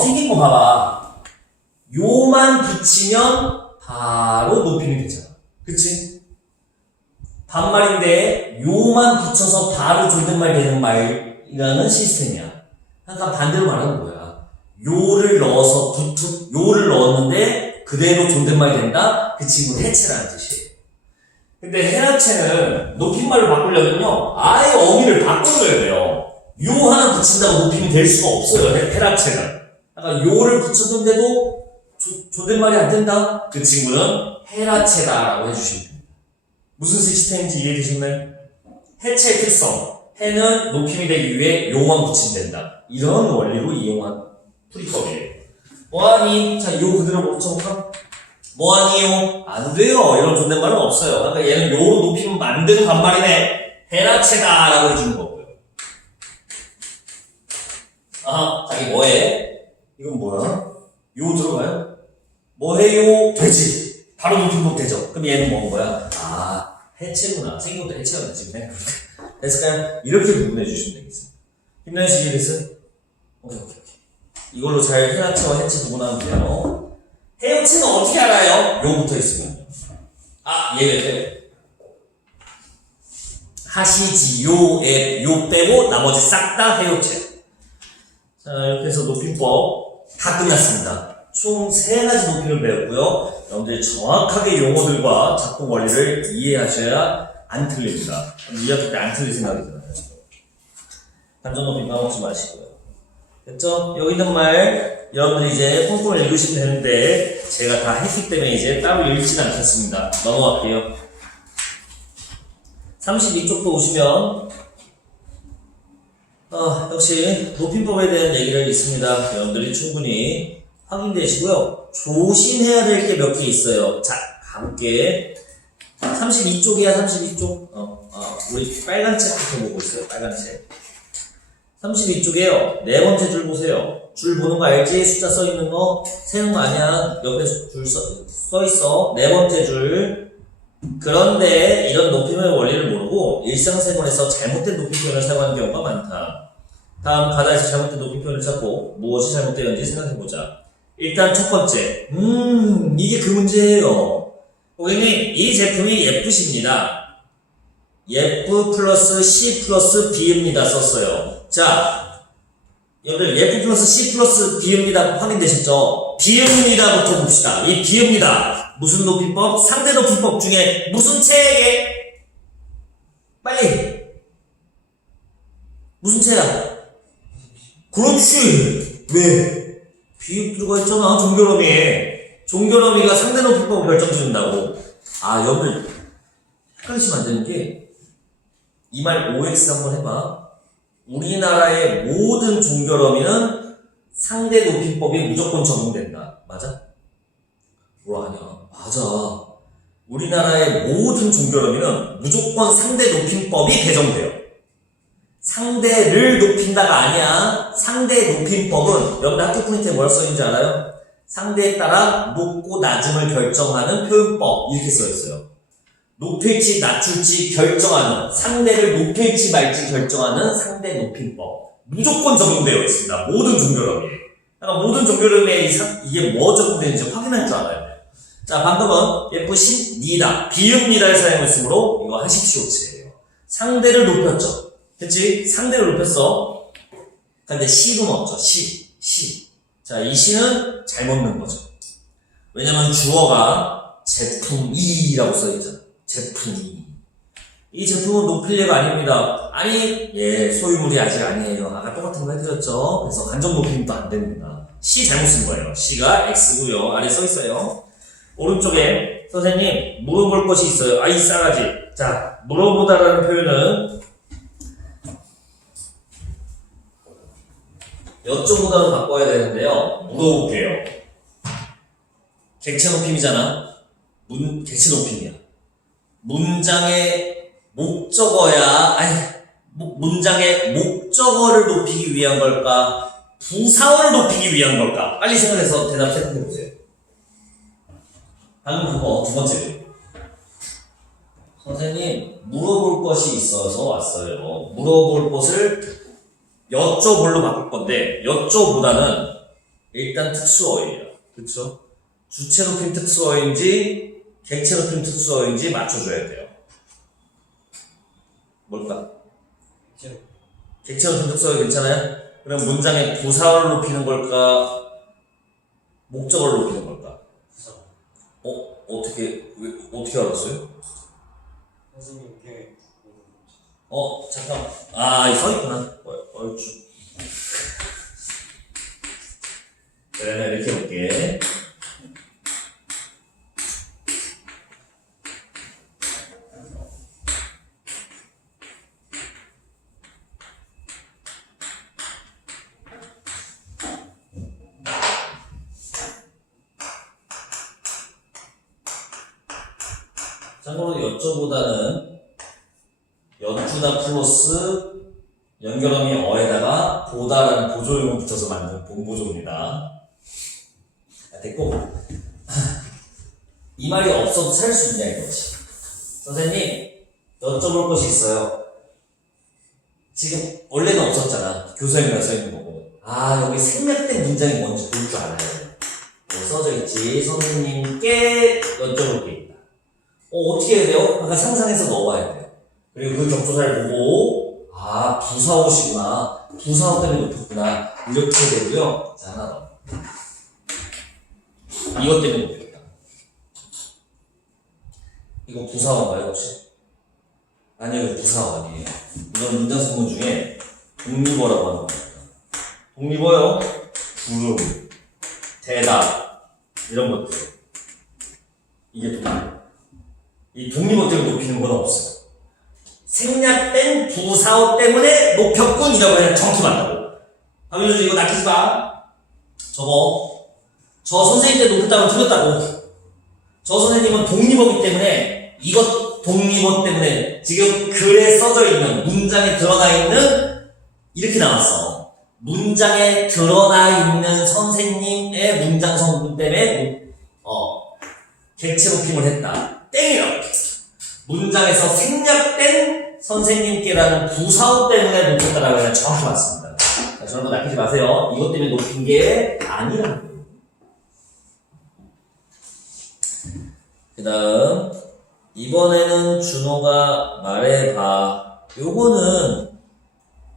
생긴 거 봐봐. 요만 붙이면 바로 높임이 되잖아. 그치? 반말인데 요만 붙여서 바로 존댓말 되는 말이라는 시스템이야. 그러니까 반대로 말하는 거야. 요를 넣어서 붙, 요를 넣었는데 그대로 존댓말이 된다? 그 친구는 해체라는 뜻이에요. 근데 해라체는 높임말로 바꾸려면요, 아예 어미를 바꿔줘야 돼요. 요 하나 붙인다고 높임이 될 수가 없어요, 해- 해라체는. 그러니까 요를 붙였는데도 조- 존댓말이 안 된다? 그 친구는 해라체다라고 해주시면 됩니다. 무슨 시스템인지 이해되셨나요? 해체의 특성. 해는 높임이 되기 위해 요만 붙이면 된다. 이런 원리로 이용한 풀이법이에요. 뭐하니? 자, 요 그대로 붙여볼까? 뭐하니요? 안 돼요. 이런 존댓말은 없어요. 그러니까 얘는 요로 높이면 만드는 반말이네. 해라체다 라고 해주는 거고요. 아, 자기 뭐해? 이건 뭐야? 요 들어가요? 뭐해요? 되지. 바로 높이면 되죠. 그럼 얘는 뭐인 거야? 아, 해체구나. 생긴 것도 해체가 됐지. 그냥. 그래서 그냥 이렇게 구분해 주시면 되겠습니다. 힘내시기 됐어요? 오케이, 오케이, 오케이. 이걸로 잘 해라체와 해체 구분하면 돼요. 해체는 어떻게 알아요? 요 붙어 있으면. 아, 얘를 하시지 요에 요 빼고 나머지 싹 다 해요체. 자, 이렇게 해서 높임법 다 끝났습니다. 총 세 가지 높이를 배웠고요. 여러분들이 정확하게 용어들과 작동 원리를 이해하셔야 안 틀립니다. 2학기 때안 틀릴 생각이 들어요. 단전 높이 까먹지 마시고요. 됐죠? 여기 있는 말 여러분들이 이제 꼼꼼히 읽으시면 되는데 제가 다 했기 때문에 이제 따로 읽지는 않겠습니다. 넘어갈게요. 32쪽도 오시면 어, 역시 높임법에 대한 얘기를 있습니다. 여러분들이 충분히 확인되시고요. 조심해야 될 게 몇 개 있어요. 자, 가볼게. 32쪽이야, 32쪽. 어, 어, 우리 빨간 책부터 보고 있어요. 빨간 책. 32쪽에요. 네 번째 줄 보세요. 줄 보는 거 알지? 숫자 써 있는 거 세는 거 아니야. 옆에 줄 써, 써 있어. 네 번째 줄. 그런데 이런 높임의 원리를 모르고 일상생활에서 잘못된 높임 표현을 사용하는 경우가 많다. 다음 가다에서 잘못된 표현을 찾고 무엇이 잘못되었는지 생각해보자. 일단 첫 번째. 음, 이게 그 문제예요. 고객님, 이 제품이 예쁘십니다. 예쁘 플러스 C 플러스 B입니다. 썼어요. 자, 여러분들 예쁘 플러스 C 플러스 B입니다. 확인되셨죠? B입니다부터 봅시다. 이 B입니다. 무슨 높이법? 상대 높이법 중에 무슨 체에 빨리 무슨 체야? 그렇지. 왜? 비읍 들어가 있잖아. 종결어미에. 종결어미가 상대 높이법을 결정짓는다고. 아, 여러분들 헷갈리시면 안 되는 게 이 말 OX 한번 해봐. 우리나라의 모든 종결어미는 상대 높임법이 무조건 적용된다. 맞아? 뭐 아니야. 맞아. 우리나라의 모든 종결어미는 무조건 상대 높임법이 개정돼요. 상대를 높인다가 아니야. 상대 높임법은 여러분 학교 포인트에 뭐라 써있는지 알아요? 상대에 따라 높고 낮음을 결정하는 표현법 이렇게 써있어요. 높일지 낮출지 결정하는 상대를 높일지 말지 결정하는 상대 높임법 무조건 적용되어 있습니다. 모든 종결어미에. 그러니까 모든 사- 이게 뭐 적용되는지 확인할 줄 알아야 돼요. 자 방금은 예쁘십니다. 비읍니다를 사용했으므로 이거 하십시오치예요. 상대를 높였죠. 그치? 상대를 높였어. 근데 시도 넣었죠. 시. 시. 자, 이 시는 잘못 넣은 거죠. 왜냐면 주어가 제품이라고 써있잖아. 제품이. 이 제품은 높일 예가 아닙니다. 아니, 예, 소유물이 아직 아니에요. 아까 똑같은 거 해드렸죠. 그래서 간접 높임도 안 됩니다. 시 잘못 쓴 거예요. 시가 X고요. 아래 써 있어요. 오른쪽에 선생님 물어볼 것이 있어요. 아, 이 싸가지. 자, 물어보다라는 표현은 여쭤보다로 바꿔야 되는데요. 물어볼게요. 객체 높임이잖아. 문, 객체 높임이야. 문장의 목적어야, 아니, 무- 문장의 목적어를 높이기 위한 걸까? 부사어를 높이기 위한 걸까? 빨리 생각해서 대답 생각해 보세요. 방금 그거 두 번째. 선생님, 물어볼 것이 있어서 왔어요. 물어볼 것을 여쭤볼로 바꿀 건데, 여쭤보다는 일단 특수어이에요. 그쵸? 주체 높임 특수어인지 객체 높임 특수어인지 맞춰줘야 돼요. 뭘까? 객체 높임 특수어 괜찮아요? 그럼 문장의 부사를 높이는 걸까? 목적어를 높이는 걸까? 어? 어떻게, 왜, 어떻게 알았어요? 선생님 계획 어, 잠깐. 아, 이 써있구나. 어, 얼추. 내가 이렇게 해볼게. 참고로 여쭤보다는 연주나 플러스 어에다가 보다라는 보조용을 붙여서 만든 본보조입니다. 아, 됐고 이 말이 없어도 살 수 있냐 이거지. 선생님 여쭤볼 것이 있어요. 지금 원래는 없었잖아. 교사님이라 써 있는 거고. 아 여기 생략된 문장이 뭔지 볼 줄 알아요. 뭐 써져 있지. 선생님께 여쭤볼 게 있다. 어 어떻게 해야 돼요? 아까 상상해서 넣어봐야 돼요. 그리고 그 격조사를 보고 아 부사옷이구나 부사옷 때문에 높였구나. 이렇게 되고요. 자 하나 더. 이것 때문에 높였다. 이거 부사어인가요 혹시? 아니요 이거 부사어 아니에요. 이건 문장성문 중에 독립어라고 하는 겁니다. 독립어요? 부름 대답 이런 것들. 이게 독립 이 독립어 때문에 높이는 건 없어요 생략된 부사어 때문에 높였군이라고 해야 정확히 맞다고. 박윤수 이거 낚이지 마. 저거. 저 선생님 때 높였다고 틀렸다고. 저 선생님은 독립어기 때문에 이것 독립어 때문에 지금 글에 써져 있는 문장에 드러나 있는 이렇게 나왔어. 문장에 드러나 있는 선생님의 문장 성분 때문에 어 객체 높임을 했다. 땡이라고. 문장에서 생략된 선생님께라는 부사어 때문에 높였다라고 하면 정확히 맞습니다. 자, 저런 거 낚이지 마세요. 이것 때문에 높인 게 아니라는 거예요. 그 다음, 이번에는 준호가 말해봐. 요거는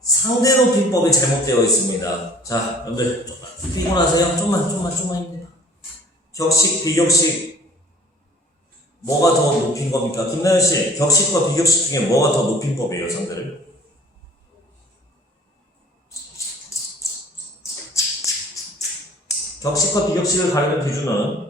상대 높임법이 잘못되어 있습니다. 자, 여러분들, 피곤하세요? 좀만, 좀만, 좀만 힘내요. 격식, 비격식, 뭐가 더 높인 겁니까? 김나연 씨, 격식과 비격식 중에 뭐가 더 높인 법이에요, 상대를? 격식과 비격식을 가리는 기준은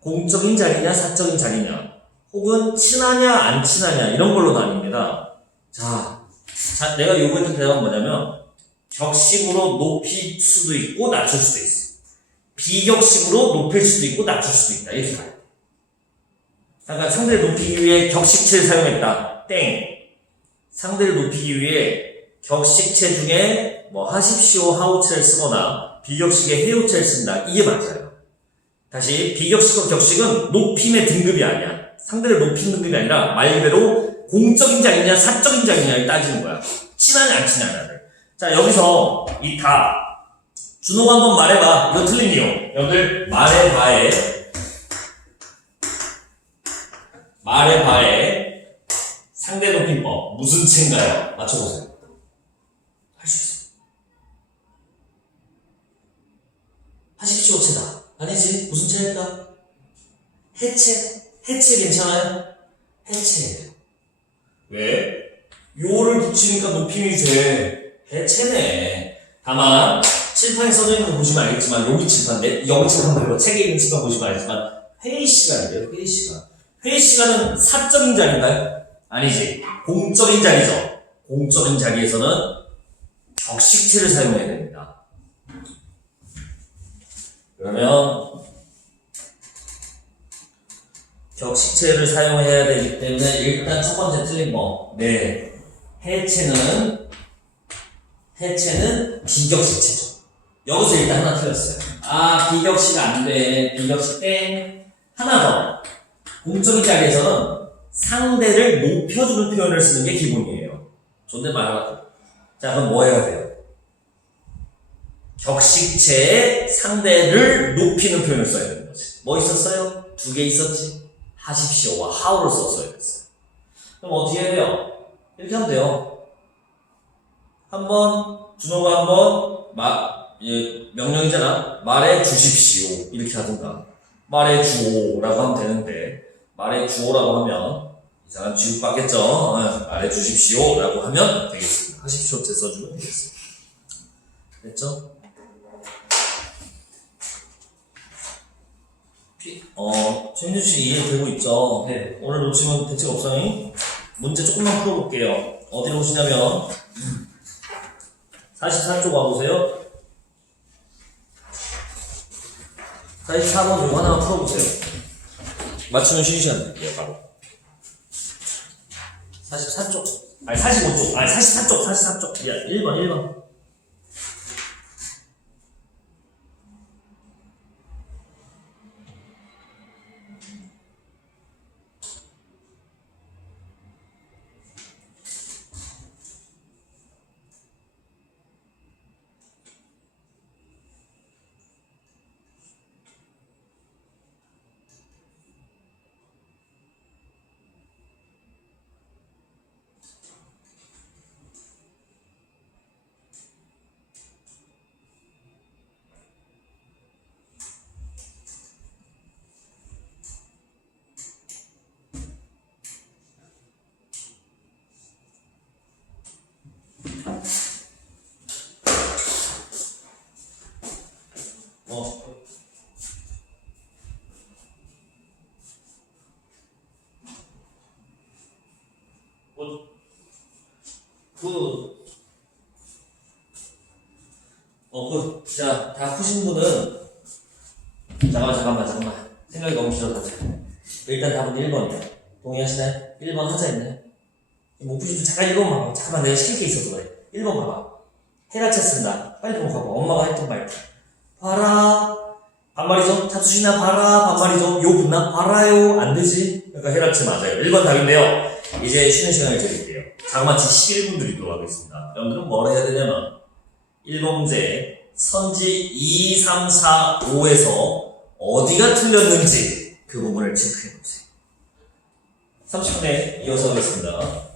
공적인 자리냐, 사적인 자리냐, 혹은 친하냐, 안 친하냐, 이런 걸로 나뉩니다. 자, 자, 내가 요구했던 대답은 뭐냐면, 격식으로 높일 수도 있고, 낮출 수도 있어. 비격식으로 높일 수도 있고, 낮출 수도 있다. 이렇게 가요. 잠깐 상대를 높이기 위해 격식체를 사용했다. 땡. 상대를 높이기 위해 격식체 중에 뭐 하십시오 하오체를 쓰거나 비격식에 해오체를 쓴다. 이게 맞아요. 다시 비격식과 격식은 높임의 등급이 아니야. 상대를 높인 등급이 아니라 말 그대로 공적인 자리냐 사적인 자리냐를 따지는 거야. 친하냐 안 친하냐를. 자 여기서 이 다 준호가 한번 말해봐. 이거 틀린 이유. 여러분들 말해봐에 말해봐에 상대 높임법 무슨 체인가요? 맞춰보세요. 할 수 있어. 하십시오 체다. 아니지 무슨 체일까? 해체. 해체 괜찮아요? 해체예요. 왜? 요를 붙이니까 높임이 돼. 해체네. 다만 칠판에 써져 있는 거 보시면 알겠지만 여기 칠판인데 여기 칠판 말고 책에 있는 칠판 보시면 알겠지만 회의 시간이래요. 회의 시간. 회의 시간은 사적인 자리인가요? 아니지. 공적인 자리죠. 공적인 자리에서는 격식체를 사용해야 됩니다. 그러면 격식체를 사용해야 되기 때문에 일단 첫 번째 틀린 거. 네. 해체는 해체는 비격식체죠. 여기서 일단 하나 틀렸어요. 아, 비격식 안 돼. 비격식 땡. 하나 더. 공적인 자리에서는 상대를 높여주는 표현을 쓰는 게 기본이에요. 존댓말 하나 더. 자, 그럼 뭐 해야 돼요? 격식체의 상대를 높이는 표현을 써야 되는 거지. 뭐 있었어요? 두 개 있었지. 하십시오와 how를 썼어야 됐어. 그럼 어떻게 해야 돼요? 이렇게 하면 돼요. 한 번 준호가 한 번 마, 예, 명령이잖아. 말해 주십시오. 이렇게 하든가. 말해 주오라고 하면 되는데 말해 주오라고 하면 이 사람 지옥받겠죠. 어, 말해 주십시오 라고 하면 되겠습니다. 하십시오 때 써주면 되겠습니다. 됐죠? 피- 어, 최민준 씨 이해되고 있죠? 네. 오늘 놓치면 대책 없어요. 문제 조금만 풀어볼게요. 어디로 오시냐면 44쪽 와보세요. 44번 이거 하나만 풀어보세요. 맞추면 쉬는 시간 드릴게요, 바로. 44쪽. 아니, 45쪽. 아니, 44쪽, 44쪽. 야, 1번, 1번. 어, 그, 자, 다 푸신 분은, 잠깐만, 잠깐만, 잠깐만. 생각이 너무 길어서. 일단 답은 1번이야. 동의하시나요? 1번 하자 했나요? 못 푸신 잠깐 1번 봐봐. 잠깐만, 내가 시킬 게 있어서 그래. 1번 봐봐. 헤라체 쓴다. 빨리 좀 봐봐. 엄마가 했던 말. 봐라. 반말이죠? 자투시나 봐라. 반말이죠? 요 붙나? 봐라요. 안 되지? 그러니까 헤라체 맞아요. 1번 답인데요. 이제 쉬는 시간을 드릴게요. 자그마치 11분 드리도록 하겠습니다. 여러분들은 뭘 해야 되냐면, 1번제 선지 2, 3, 4, 5에서 어디가 틀렸는지 그 부분을 체크해 보세요. 30분에 이어서 하겠습니다.